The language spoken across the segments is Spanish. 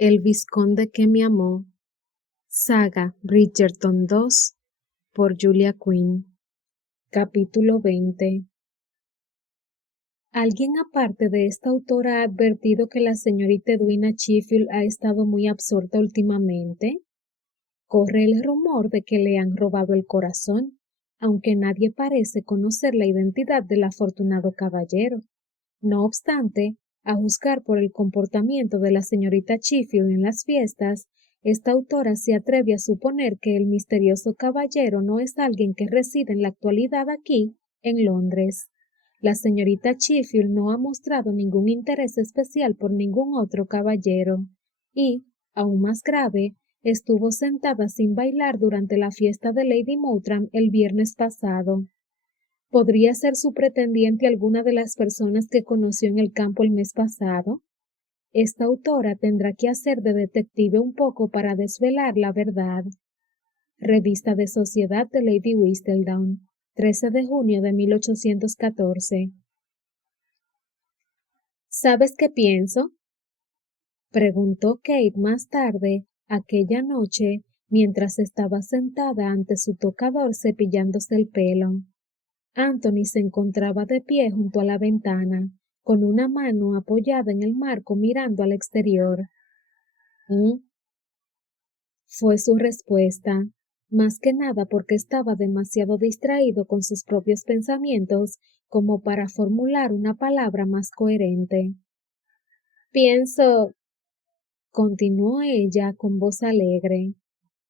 El vizconde que me amó. Saga Bridgerton 2 por Julia Quinn. Capítulo 20. ¿Alguien aparte de esta autora ha advertido que la señorita Edwina Sheffield ha estado muy absorta últimamente? Corre el rumor de que le han robado el corazón, aunque nadie parece conocer la identidad del afortunado caballero. No obstante, a juzgar por el comportamiento de la señorita Sheffield en las fiestas, esta autora se atreve a suponer que el misterioso caballero no es alguien que reside en la actualidad aquí, en Londres. La señorita Sheffield no ha mostrado ningún interés especial por ningún otro caballero, y, aún más grave, estuvo sentada sin bailar durante la fiesta de Lady Moultram el viernes pasado. ¿Podría ser su pretendiente alguna de las personas que conoció en el campo el mes pasado? Esta autora tendrá que hacer de detective un poco para desvelar la verdad. Revista de Sociedad de Lady Whistledown, 13 de junio de 1814. ¿Sabes qué pienso?, preguntó Kate más tarde, aquella noche, mientras estaba sentada ante su tocador cepillándose el pelo. Anthony se encontraba de pie junto a la ventana, con una mano apoyada en el marco mirando al exterior. Fue su respuesta, más que nada porque estaba demasiado distraído con sus propios pensamientos como para formular una palabra más coherente. Pienso, continuó ella con voz alegre,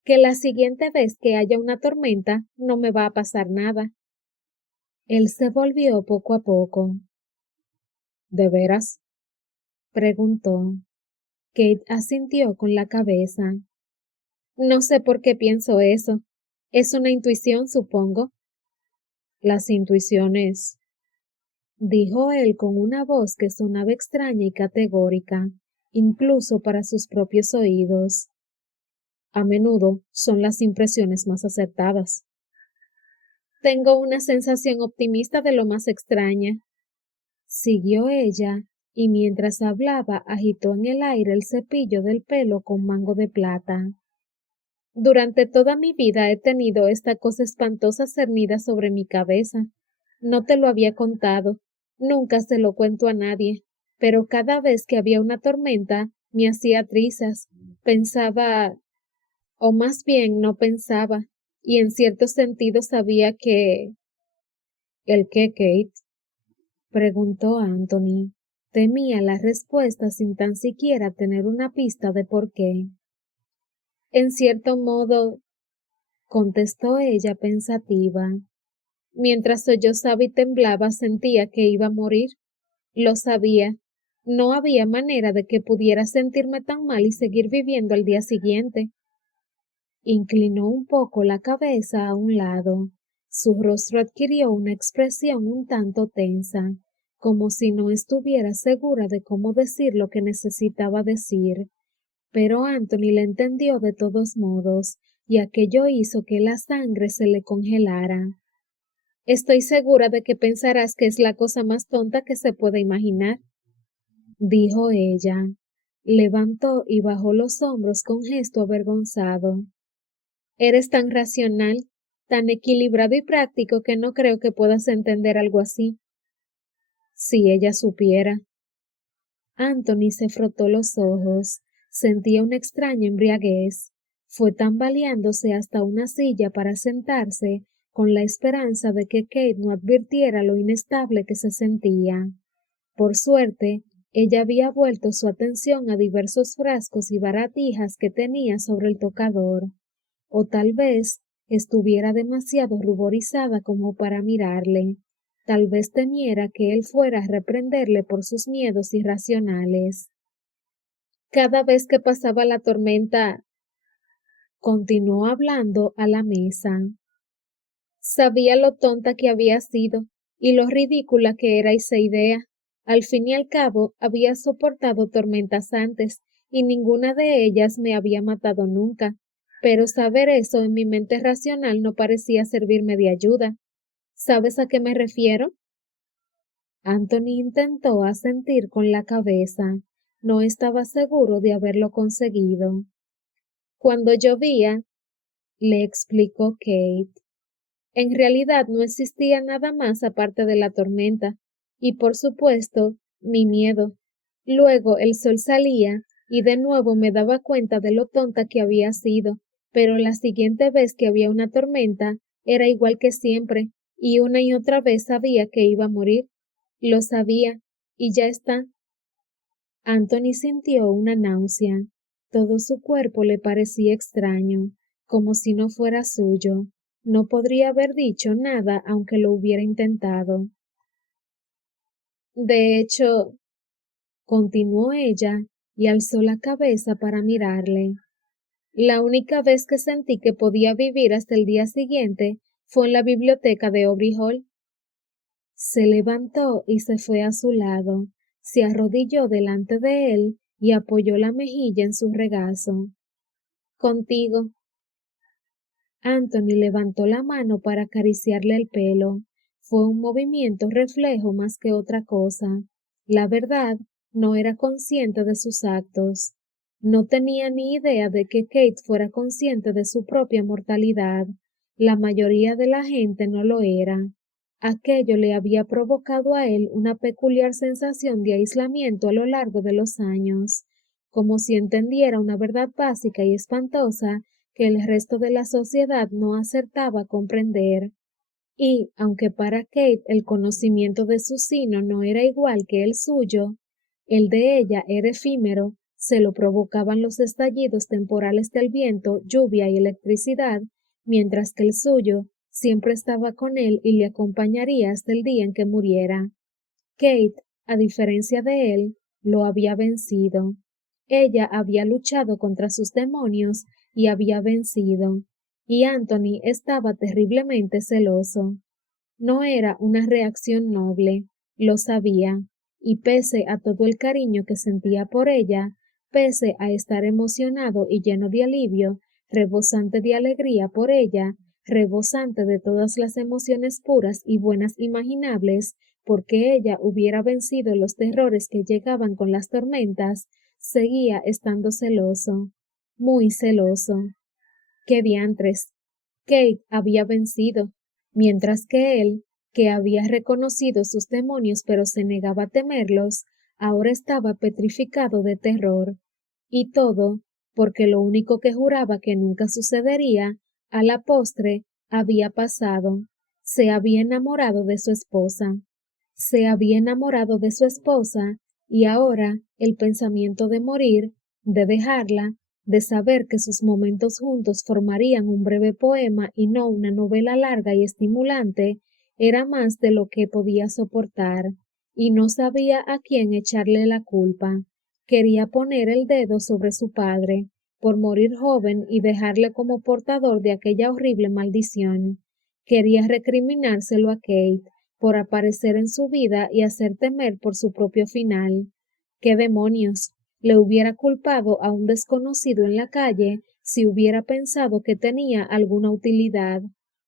que la siguiente vez que haya una tormenta no me va a pasar nada. Él se volvió poco a poco. ¿De veras?, preguntó. Kate asintió con la cabeza. No sé por qué pienso eso. Es una intuición, supongo. Las intuiciones, dijo él con una voz que sonaba extraña y categórica, incluso para sus propios oídos. A menudo son las impresiones más acertadas. Tengo una sensación optimista de lo más extraña, siguió ella, y mientras hablaba agitó en el aire el cepillo del pelo con mango de plata. Durante toda mi vida he tenido esta cosa espantosa cernida sobre mi cabeza. No te lo había contado, nunca se lo cuento a nadie, pero cada vez que había una tormenta me hacía trizas, pensaba, o más bien no pensaba, y en cierto sentido sabía que... ¿El qué, Kate?, preguntó Anthony. Temía la respuesta sin tan siquiera tener una pista de por qué. En cierto modo, contestó ella pensativa. Mientras sollozaba y temblaba sentía que iba a morir. Lo sabía. No había manera de que pudiera sentirme tan mal y seguir viviendo al día siguiente. Inclinó un poco la cabeza a un lado. Su rostro adquirió una expresión un tanto tensa, como si no estuviera segura de cómo decir lo que necesitaba decir. Pero Anthony le entendió de todos modos, y aquello hizo que la sangre se le congelara. Estoy segura de que pensarás que es la cosa más tonta que se puede imaginar, dijo ella. Levantó y bajó los hombros con gesto avergonzado. Eres tan racional, tan equilibrado y práctico que no creo que puedas entender algo así. Si ella supiera. Anthony se frotó los ojos. Sentía una extraña embriaguez. Fue tambaleándose hasta una silla para sentarse, con la esperanza de que Kate no advirtiera lo inestable que se sentía. Por suerte, ella había vuelto su atención a diversos frascos y baratijas que tenía sobre el tocador, o tal vez estuviera demasiado ruborizada como para mirarle. Tal vez temiera que él fuera a reprenderle por sus miedos irracionales. Cada vez que pasaba la tormenta, continuó hablando a la mesa. Sabía lo tonta que había sido y lo ridícula que era esa idea. Al fin y al cabo, había soportado tormentas antes y ninguna de ellas me había matado nunca. Pero saber eso en mi mente racional no parecía servirme de ayuda. ¿Sabes a qué me refiero? Anthony intentó asentir con la cabeza. no estaba seguro de haberlo conseguido. Cuando llovía, le explicó Kate, en realidad no existía nada más aparte de la tormenta, y por supuesto, mi miedo. Luego el sol salía, y de nuevo me daba cuenta de lo tonta que había sido, pero la siguiente vez que había una tormenta, era igual que siempre, y una y otra vez sabía que iba a morir. Lo sabía, y ya está. Anthony sintió una náusea. Todo su cuerpo le parecía extraño, como si no fuera suyo. No podría haber dicho nada aunque lo hubiera intentado. De hecho, continuó ella y alzó la cabeza para mirarle. La única vez que sentí que podía vivir hasta el día siguiente fue en la biblioteca de Aubrey Hall. Se levantó y se fue a su lado, se arrodilló delante de él y apoyó la mejilla en su regazo. Contigo. Anthony levantó la mano para acariciarle el pelo. Fue un movimiento reflejo más que otra cosa. La verdad, no era consciente de sus actos. No tenía ni idea de que Kate fuera consciente de su propia mortalidad. La mayoría de la gente no lo era. Aquello le había provocado a él una peculiar sensación de aislamiento a lo largo de los años, como si entendiera una verdad básica y espantosa que el resto de la sociedad no acertaba a comprender. Y, aunque para Kate el conocimiento de su sino no era igual que el suyo, el de ella era efímero, se lo provocaban los estallidos temporales del viento, lluvia y electricidad, mientras que el suyo siempre estaba con él y le acompañaría hasta el día en que muriera. Kate, a diferencia de él, lo había vencido. Ella había luchado contra sus demonios y había vencido, y Anthony estaba terriblemente celoso. No era una reacción noble, lo sabía, y pese a todo el cariño que sentía por ella, pese a estar emocionado y lleno de alivio, rebosante de alegría por ella, rebosante de todas las emociones puras y buenas imaginables, porque ella hubiera vencido los terrores que llegaban con las tormentas, seguía estando celoso, muy celoso. ¡Qué diantres! Kate había vencido, mientras que él, que había reconocido sus demonios pero se negaba a temerlos, ahora estaba petrificado de terror. Y todo, porque lo único que juraba que nunca sucedería, a la postre, había pasado. Se había enamorado de su esposa. Se había enamorado de su esposa, y ahora el pensamiento de morir, de dejarla, de saber que sus momentos juntos formarían un breve poema y no una novela larga y estimulante, era más de lo que podía soportar, y no sabía a quién echarle la culpa. Quería poner el dedo sobre su padre, por morir joven y dejarle como portador de aquella horrible maldición. Quería recriminárselo a Kate, por aparecer en su vida y hacer temer por su propio final. ¡Qué demonios! Le hubiera culpado a un desconocido en la calle si hubiera pensado que tenía alguna utilidad,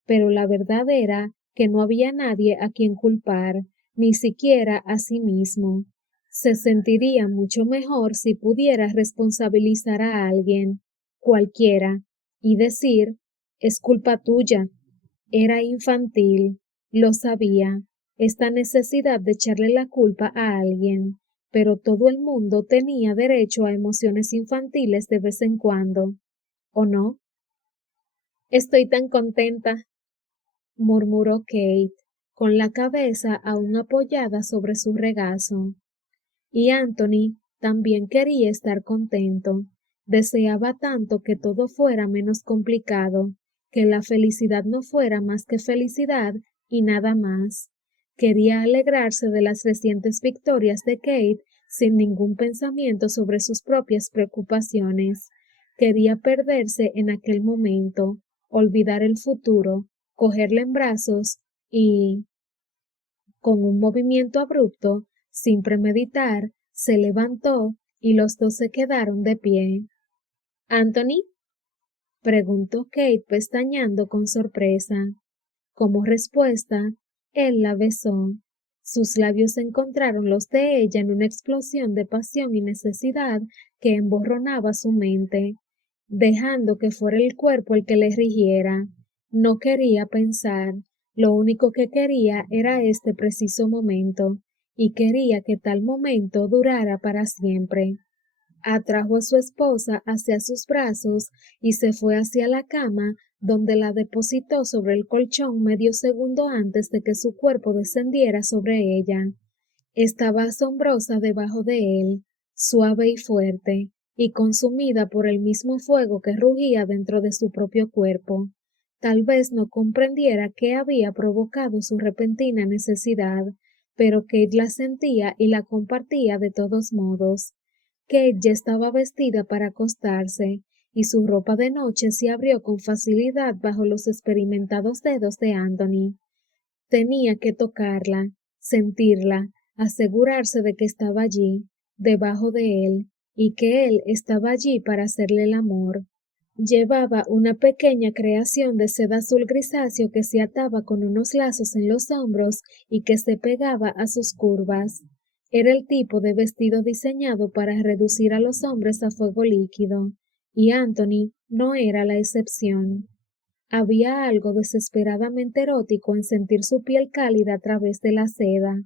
pero la verdad era que no había nadie a quien culpar, ni siquiera a sí mismo. Se sentiría mucho mejor si pudiera responsabilizar a alguien, cualquiera, y decir, es culpa tuya. Era infantil, lo sabía, esta necesidad de echarle la culpa a alguien, pero todo el mundo tenía derecho a emociones infantiles de vez en cuando, ¿o no? Estoy tan contenta, murmuró Kate, con la cabeza aún apoyada sobre su regazo. Y Anthony también quería estar contento. Deseaba tanto que todo fuera menos complicado, que la felicidad no fuera más que felicidad y nada más. Quería alegrarse de las recientes victorias de Kate sin ningún pensamiento sobre sus propias preocupaciones. Quería perderse en aquel momento, olvidar el futuro, cogerla en brazos y, con un movimiento abrupto, sin premeditar, se levantó y los dos se quedaron de pie. ¿Anthony? Preguntó Kate pestañeando con sorpresa. Como respuesta, él la besó. Sus labios encontraron los de ella en una explosión de pasión y necesidad que emborronaba su mente, dejando que fuera el cuerpo el que le rigiera. No quería pensar, lo único que quería era este preciso momento, y quería que tal momento durara para siempre. Atrajo a su esposa hacia sus brazos y se fue hacia la cama, donde la depositó sobre el colchón medio segundo antes de que su cuerpo descendiera sobre ella. Estaba asombrosa debajo de él, suave y fuerte, y consumida por el mismo fuego que rugía dentro de su propio cuerpo. Tal vez no comprendiera qué había provocado su repentina necesidad, pero Kate la sentía y la compartía de todos modos. Kate ya estaba vestida para acostarse, y su ropa de noche se abrió con facilidad bajo los experimentados dedos de Anthony. Tenía que tocarla, sentirla, asegurarse de que estaba allí, debajo de él, y que él estaba allí para hacerle el amor. Llevaba una pequeña creación de seda azul grisáceo que se ataba con unos lazos en los hombros y que se pegaba a sus curvas. Era el tipo de vestido diseñado para reducir a los hombres a fuego líquido, y Anthony no era la excepción. Había algo desesperadamente erótico en sentir su piel cálida a través de la seda.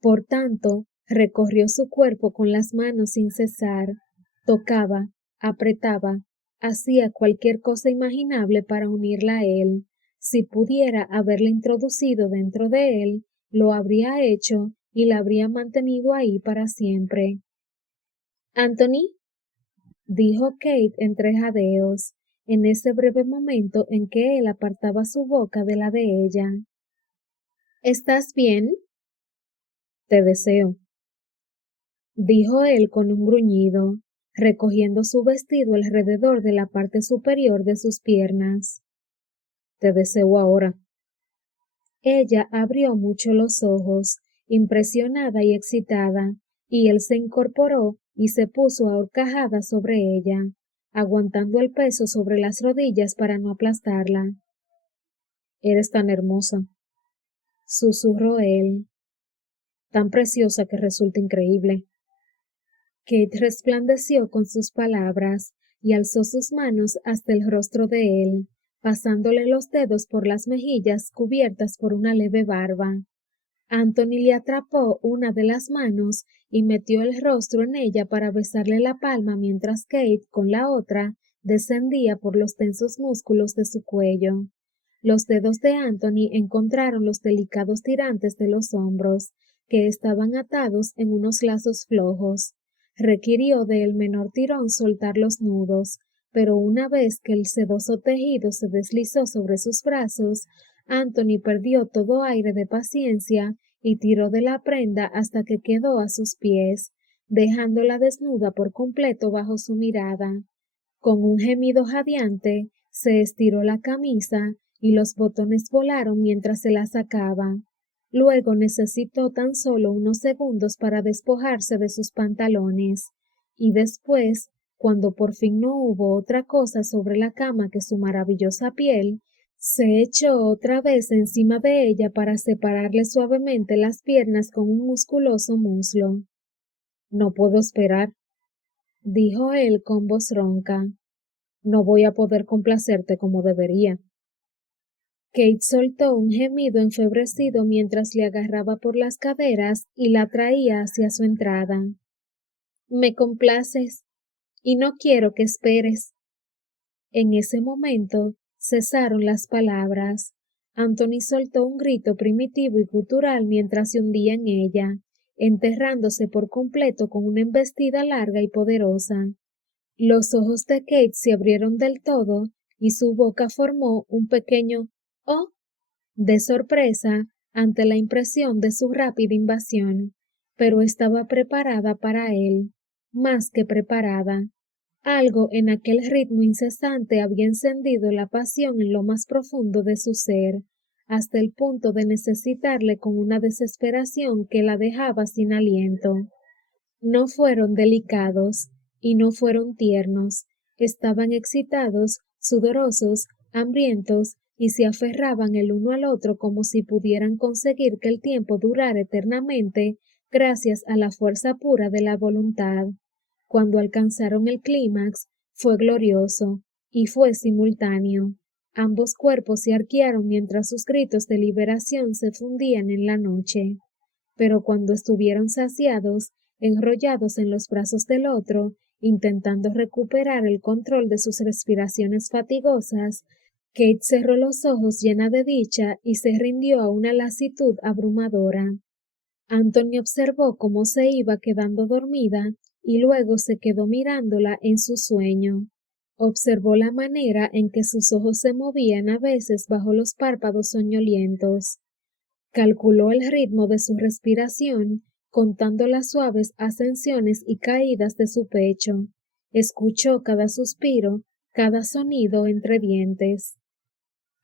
Por tanto, recorrió su cuerpo con las manos sin cesar, tocaba, apretaba, hacía cualquier cosa imaginable para unirla a él. Si pudiera haberla introducido dentro de él, lo habría hecho y la habría mantenido ahí para siempre. Anthony, dijo Kate entre jadeos, en ese breve momento en que él apartaba su boca de la de ella. ¿Estás bien? Te deseo, dijo él con un gruñido, recogiendo su vestido alrededor de la parte superior de sus piernas. Te deseo ahora. Ella abrió mucho los ojos, impresionada y excitada, y él se incorporó y se puso a horcajada sobre ella, aguantando el peso sobre las rodillas para no aplastarla. Eres tan hermosa, susurró él, tan preciosa que resulta increíble. Kate resplandeció con sus palabras y alzó sus manos hasta el rostro de él, pasándole los dedos por las mejillas cubiertas por una leve barba. Anthony le atrapó una de las manos y metió el rostro en ella para besarle la palma mientras Kate, con la otra, descendía por los tensos músculos de su cuello. Los dedos de Anthony encontraron los delicados tirantes de los hombros, que estaban atados en unos lazos flojos. Requirió de el menor tirón soltar los nudos, pero una vez que el sedoso tejido se deslizó sobre sus brazos, Anthony perdió todo aire de paciencia y tiró de la prenda hasta que quedó a sus pies, dejándola desnuda por completo bajo su mirada. Con un gemido jadeante, se estiró la camisa y los botones volaron mientras se la sacaba. Luego necesitó tan solo unos segundos para despojarse de sus pantalones, y después, cuando por fin no hubo otra cosa sobre la cama que su maravillosa piel, se echó otra vez encima de ella para separarle suavemente las piernas con un musculoso muslo. No puedo esperar, dijo él con voz ronca. No voy a poder complacerte como debería. Kate soltó un gemido enfebrecido mientras le agarraba por las caderas y la traía hacia su entrada. Me complaces, y no quiero que esperes. En ese momento cesaron las palabras. Anthony soltó un grito primitivo y gutural mientras se hundía en ella, enterrándose por completo con una embestida larga y poderosa. Los ojos de Kate se abrieron del todo y su boca formó un pequeño «oh» de sorpresa ante la impresión de su rápida invasión, pero estaba preparada para él, más que preparada. Algo en aquel ritmo incesante había encendido la pasión en lo más profundo de su ser, hasta el punto de necesitarle con una desesperación que la dejaba sin aliento. No fueron delicados y no fueron tiernos, estaban excitados, sudorosos, hambrientos y se aferraban el uno al otro como si pudieran conseguir que el tiempo durara eternamente gracias a la fuerza pura de la voluntad. Cuando alcanzaron el clímax, fue glorioso y fue simultáneo. Ambos cuerpos se arquearon mientras sus gritos de liberación se fundían en la noche. Pero cuando estuvieron saciados, enrollados en los brazos del otro, intentando recuperar el control de sus respiraciones fatigosas, Kate cerró los ojos llena de dicha y se rindió a una lasitud abrumadora. Anthony observó cómo se iba quedando dormida y luego se quedó mirándola en su sueño. Observó la manera en que sus ojos se movían a veces bajo los párpados soñolientos. Calculó el ritmo de su respiración, contando las suaves ascensiones y caídas de su pecho. Escuchó cada suspiro, cada sonido entre dientes.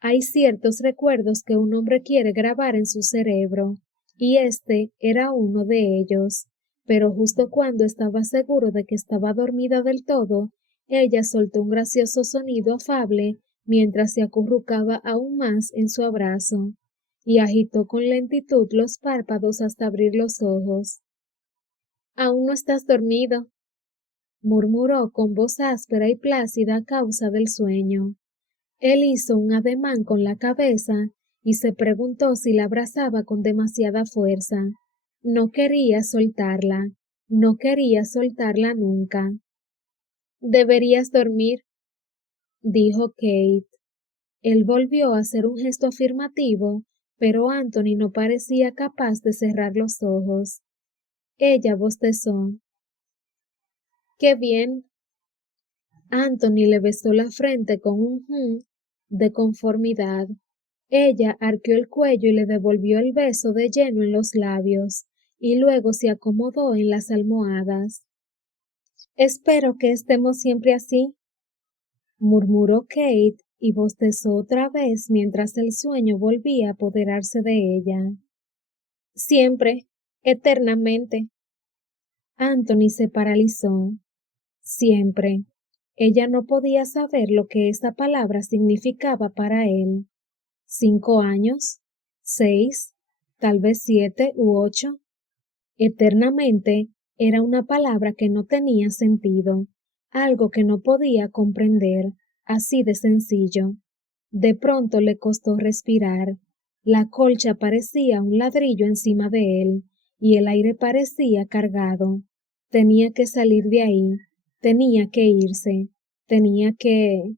Hay ciertos recuerdos que un hombre quiere grabar en su cerebro, y este era uno de ellos. Pero justo cuando estaba seguro de que estaba dormida del todo, ella soltó un gracioso sonido afable mientras se acurrucaba aún más en su abrazo, y agitó con lentitud los párpados hasta abrir los ojos. «Aún no estás dormido», murmuró con voz áspera y plácida a causa del sueño. Él hizo un ademán con la cabeza y se preguntó si la abrazaba con demasiada fuerza. No quería soltarla, no quería soltarla nunca. «Deberías dormir», dijo Kate. Él volvió a hacer un gesto afirmativo, pero Anthony no parecía capaz de cerrar los ojos. Ella bostezó. «Qué bien». Anthony le besó la frente con un de conformidad. Ella arqueó el cuello y le devolvió el beso de lleno en los labios, y luego se acomodó en las almohadas. «Espero que estemos siempre así», murmuró Kate y bostezó otra vez mientras el sueño volvía a apoderarse de ella. «Siempre, eternamente». Anthony se paralizó. Siempre. Ella no podía saber lo que esa palabra significaba para él. 5 años, 6, tal vez 7 u 8. Eternamente era una palabra que no tenía sentido, algo que no podía comprender, así de sencillo. De pronto le costó respirar. La colcha parecía un ladrillo encima de él, y el aire parecía cargado. Tenía que salir de ahí, tenía que irse, tenía que...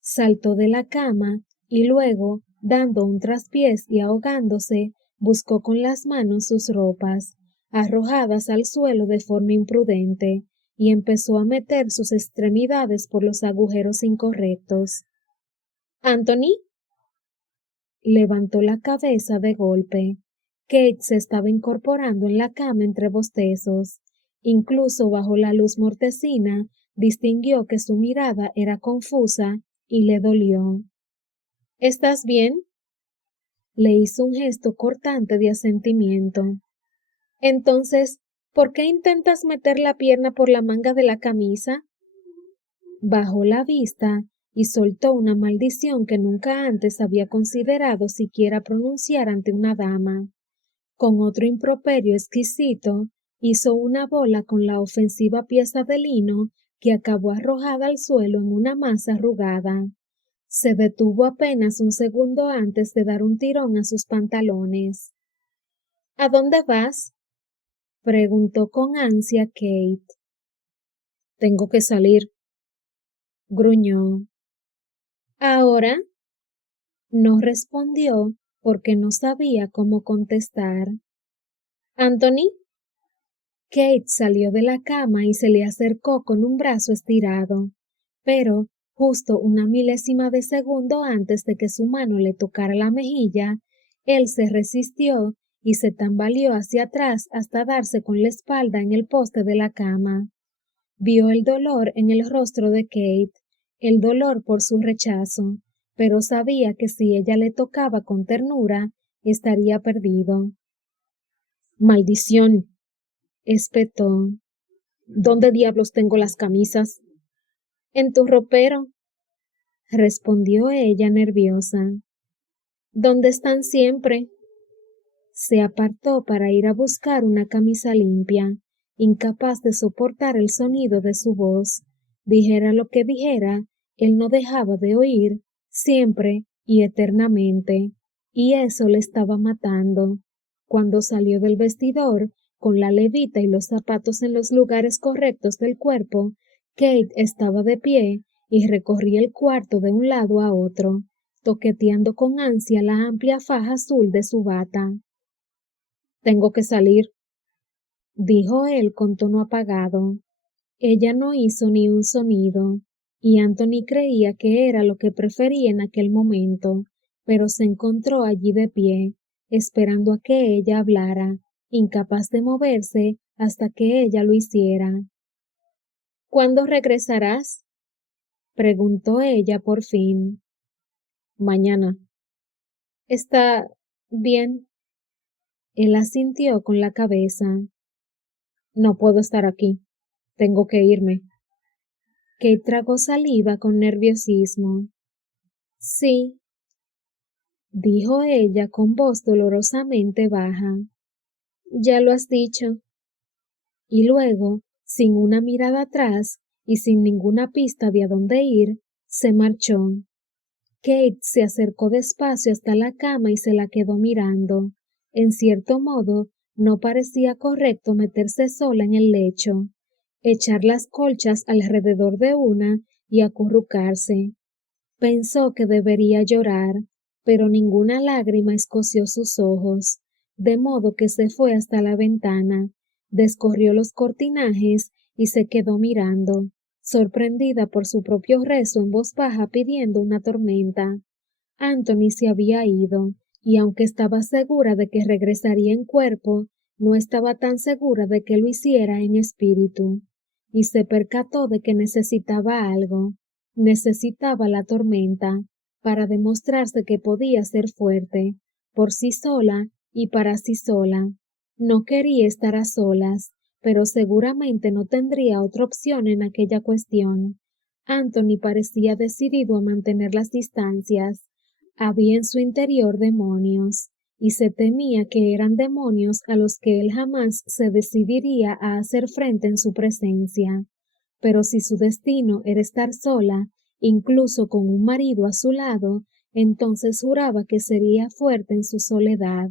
Saltó de la cama y luego, dando un traspiés y ahogándose, buscó con las manos sus ropas, arrojadas al suelo de forma imprudente, y empezó a meter sus extremidades por los agujeros incorrectos. «¿Anthony?» Levantó la cabeza de golpe. Kate se estaba incorporando en la cama entre bostezos. Incluso bajo la luz mortecina, distinguió que su mirada era confusa y le dolió. «¿Estás bien?» Le hizo un gesto cortante de asentimiento. «Entonces, ¿por qué intentas meter la pierna por la manga de la camisa?» Bajó la vista y soltó una maldición que nunca antes había considerado siquiera pronunciar ante una dama. Con otro improperio exquisito, hizo una bola con la ofensiva pieza de lino que acabó arrojada al suelo en una masa arrugada. Se detuvo apenas un segundo antes de dar un tirón a sus pantalones. «¿A dónde vas?», preguntó con ansia Kate. «Tengo que salir», gruñó. «¿Ahora?». No respondió porque no sabía cómo contestar. «¿Anthony?». Kate salió de la cama y se le acercó con un brazo estirado, pero justo una milésima de segundo antes de que su mano le tocara la mejilla, él se resistió y se tambaleó hacia atrás hasta darse con la espalda en el poste de la cama. Vio el dolor en el rostro de Kate, el dolor por su rechazo, pero sabía que si ella le tocaba con ternura, estaría perdido. «¡Maldición!», espetó. «¿Dónde diablos tengo las camisas?». «En tu ropero». respondió ella nerviosa. ¿Dónde están siempre? Se apartó para ir a buscar una camisa limpia, incapaz de soportar el sonido de su voz. Dijera lo que dijera, él no dejaba de oír, siempre y eternamente, y eso le estaba matando. Cuando salió del vestidor, con la levita y los zapatos en los lugares correctos del cuerpo, Kate estaba de pie y recorría el cuarto de un lado a otro, toqueteando con ansia la amplia faja azul de su bata. Tengo que salir, dijo él con tono apagado. Ella no hizo ni un sonido, y Anthony creía que era lo que prefería en aquel momento, pero se encontró allí de pie, esperando a que ella hablara, incapaz de moverse hasta que ella lo hiciera. ¿Cuándo regresarás? Preguntó ella por fin. Mañana. ¿Está bien? Él asintió con la cabeza. No puedo estar aquí. Tengo que irme. Kate tragó saliva con nerviosismo. Sí, dijo ella con voz dolorosamente baja. Ya lo has dicho. Y luego, sin una mirada atrás y sin ninguna pista de a dónde ir, se marchó. Kate se acercó despacio hasta la cama y se la quedó mirando. En cierto modo, no parecía correcto meterse sola en el lecho, echar las colchas alrededor de una y acurrucarse. Pensó que debería llorar, pero ninguna lágrima escoció sus ojos, de modo que se fue hasta la ventana, descorrió los cortinajes y se quedó mirando, sorprendida por su propio rezo en voz baja pidiendo una tormenta. Anthony se había ido, y aunque estaba segura de que regresaría en cuerpo, no estaba tan segura de que lo hiciera en espíritu, y se percató de que necesitaba algo. Necesitaba la tormenta para demostrarse que podía ser fuerte, por sí sola y para sí sola. No quería estar a solas, pero seguramente no tendría otra opción en aquella cuestión. Anthony parecía decidido a mantener las distancias. Había en su interior demonios, y se temía que eran demonios a los que él jamás se decidiría a hacer frente en su presencia. Pero si su destino era estar sola, incluso con un marido a su lado, entonces juraba que sería fuerte en su soledad.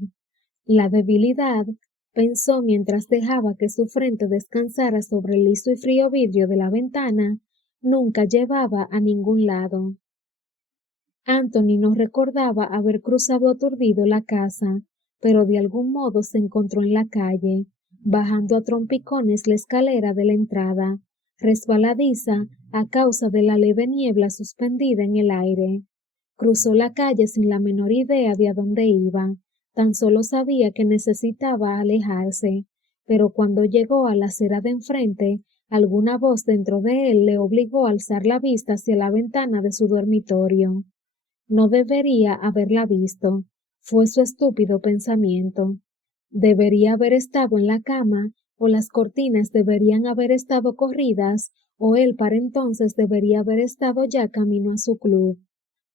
La debilidad, pensó mientras dejaba que su frente descansara sobre el liso y frío vidrio de la ventana, nunca llevaba a ningún lado. Anthony no recordaba haber cruzado aturdido la casa, pero de algún modo se encontró en la calle, bajando a trompicones la escalera de la entrada, resbaladiza a causa de la leve niebla suspendida en el aire. Cruzó la calle sin la menor idea de a dónde iba, tan solo sabía que necesitaba alejarse, pero cuando llegó a la acera de enfrente, alguna voz dentro de él le obligó a alzar la vista hacia la ventana de su dormitorio. No debería haberla visto, fue su estúpido pensamiento. Debería haber estado en la cama, o las cortinas deberían haber estado corridas, o él para entonces debería haber estado ya camino a su club.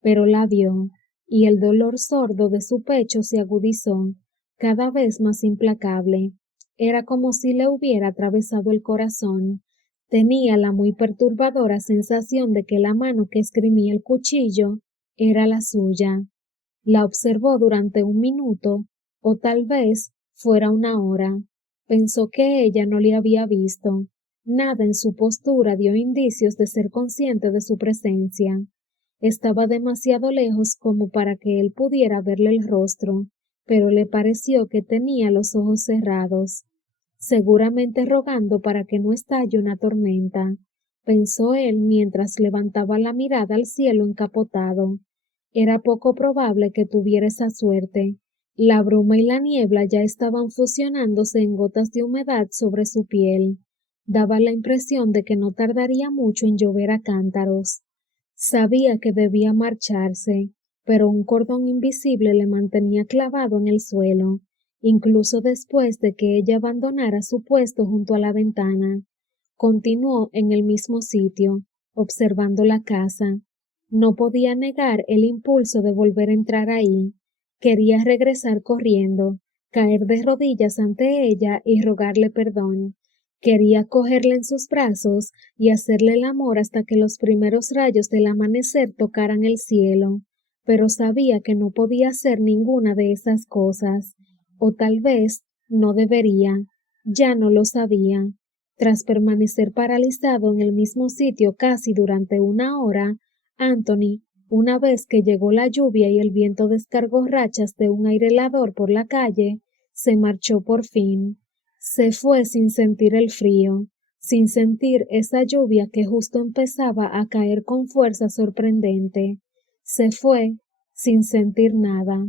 Pero la vio, y el dolor sordo de su pecho se agudizó, cada vez más implacable. Era como si le hubiera atravesado el corazón. Tenía la muy perturbadora sensación de que la mano que esgrimía el cuchillo era la suya. La observó durante un minuto, o tal vez fuera una hora. Pensó que ella no le había visto. Nada en su postura dio indicios de ser consciente de su presencia. Estaba demasiado lejos como para que él pudiera verle el rostro, pero le pareció que tenía los ojos cerrados, seguramente rogando para que no estalle una tormenta, pensó él mientras levantaba la mirada al cielo encapotado. Era poco probable que tuviera esa suerte. La bruma y la niebla ya estaban fusionándose en gotas de humedad sobre su piel. Daba la impresión de que no tardaría mucho en llover a cántaros. Sabía que debía marcharse, pero un cordón invisible le mantenía clavado en el suelo, incluso después de que ella abandonara su puesto junto a la ventana. Continuó en el mismo sitio, observando la casa. No podía negar el impulso de volver a entrar ahí. Quería regresar corriendo, caer de rodillas ante ella y rogarle perdón. Quería cogerla en sus brazos y hacerle el amor hasta que los primeros rayos del amanecer tocaran el cielo, pero sabía que no podía hacer ninguna de esas cosas, o tal vez no debería, ya no lo sabía. Tras permanecer paralizado en el mismo sitio casi durante una hora, Anthony, una vez que llegó la lluvia y el viento descargó rachas de un aire helador por la calle, se marchó por fin. Se fue sin sentir el frío, sin sentir esa lluvia que justo empezaba a caer con fuerza sorprendente. Se fue sin sentir nada.